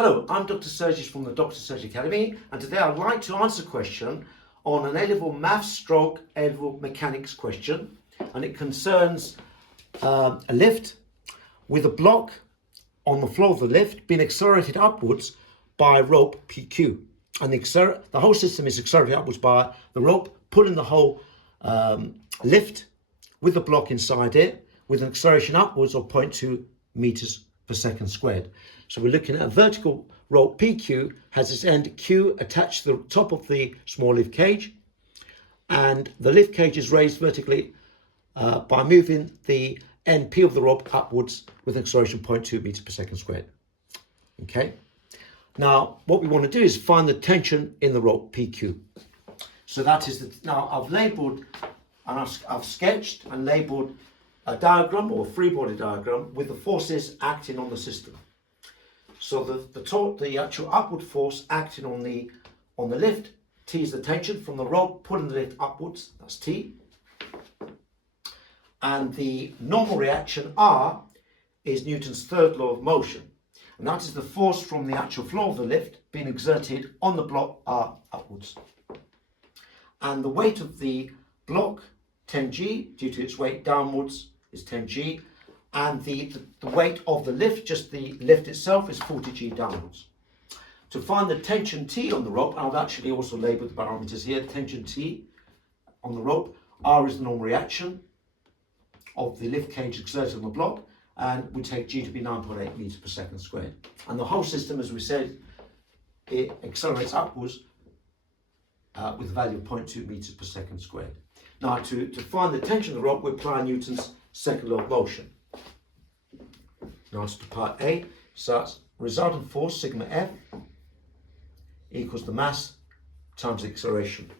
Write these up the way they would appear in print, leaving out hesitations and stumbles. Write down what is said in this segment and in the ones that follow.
Hello, I'm Dr Sergis from the Dr Sergis Academy, and today I'd like to answer a question on an A-level maths stroke A-level mechanics question, and it concerns a lift with a block on the floor of the lift being accelerated upwards by a rope PQ, and the whole system is accelerated upwards by the rope pulling the whole lift with the block inside it with an acceleration upwards of 0.2 meters per second squared. So we're looking at a vertical rope PQ, has its end Q attached to the top of the small lift cage, and the lift cage is raised vertically by moving the end P of the rope upwards with an acceleration 0.2 meters per second squared. Okay, now what we want to do is find the tension in the rope PQ. So that is now I've labelled and I've sketched and labelled a diagram or a free body diagram with the forces acting on the system. So the actual upward force acting on the lift, T is the tension from the rope pulling the lift upwards, that's T. And the normal reaction, R, is Newton's third law of motion. And that is the force from the actual floor of the lift being exerted on the block R upwards. And the weight of the block, 10G, due to its weight downwards, is 10G. And the weight of the lift, just the lift itself, is 40G downwards. To find the tension T on the rope, I've actually also labelled the parameters here, tension T on the rope, R is the normal reaction of the lift cage exerted on the block, and we take G to be 9.8 meters per second squared. And the whole system, as we said, it accelerates upwards with a value of 0.2 meters per second squared. Now to find the tension of the rope, we apply Newton's second law of motion. Now to part A, so that's resultant force, sigma F, equals the mass times the acceleration.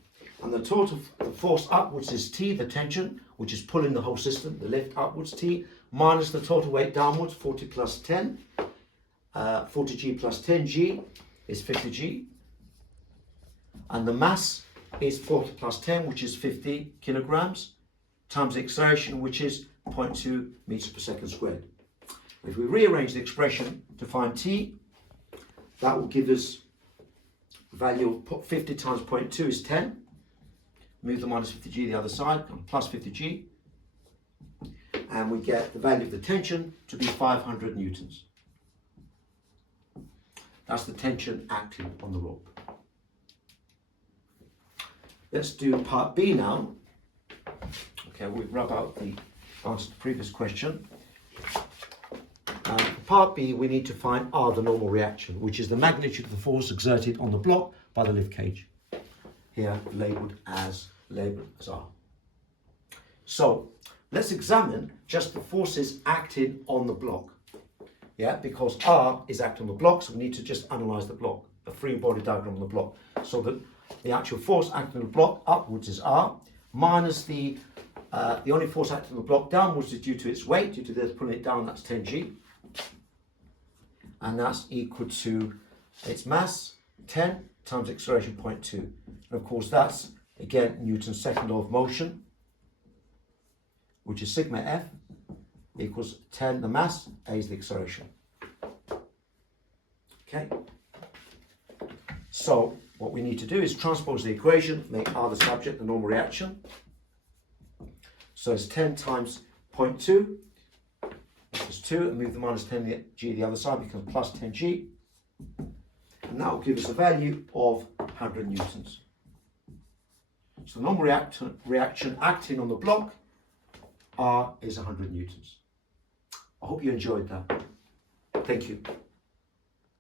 And the total force upwards is T, the tension, which is pulling the whole system, the lift upwards, T, minus the total weight downwards, 40 plus 10. 40G plus 10G is 50G. And the mass is 40 plus 10, which is 50 kilograms, times the acceleration, which is 0.2 meters per second squared. If we rearrange the expression to find T, that will give us the value of 50 times 0.2 is 10. Move the minus 50G the other side, plus 50G. And we get the value of the tension to be 500 newtons. That's the tension acting on the rope. Let's do part B now. Okay, we'll rub out the answer to the previous question. For part B, we need to find R, the normal reaction, which is the magnitude of the force exerted on the block by the lift cage. Here labelled as R. So let's examine just the forces acting on the block. Yeah, because R is acting on the block, so we need to just analyse the block, the free body diagram on the block. So that the actual force acting on the block upwards is R, minus the only force acting on the block downwards is due to its weight, due to this pulling it down, that's 10G. And that's equal to its mass, 10, times acceleration, 0.2. And of course that's, again, Newton's second law of motion, which is sigma F equals 10 the mass, A is the acceleration. Okay. So what we need to do is transpose the equation, make R the subject, the normal reaction. So it's 10 times 0.2, which is 2, and move the minus 10G the other side, becomes plus 10G. And that will give us a value of 100 newtons. So the normal reaction acting on the block, R, is 100 newtons. I hope you enjoyed that. Thank you.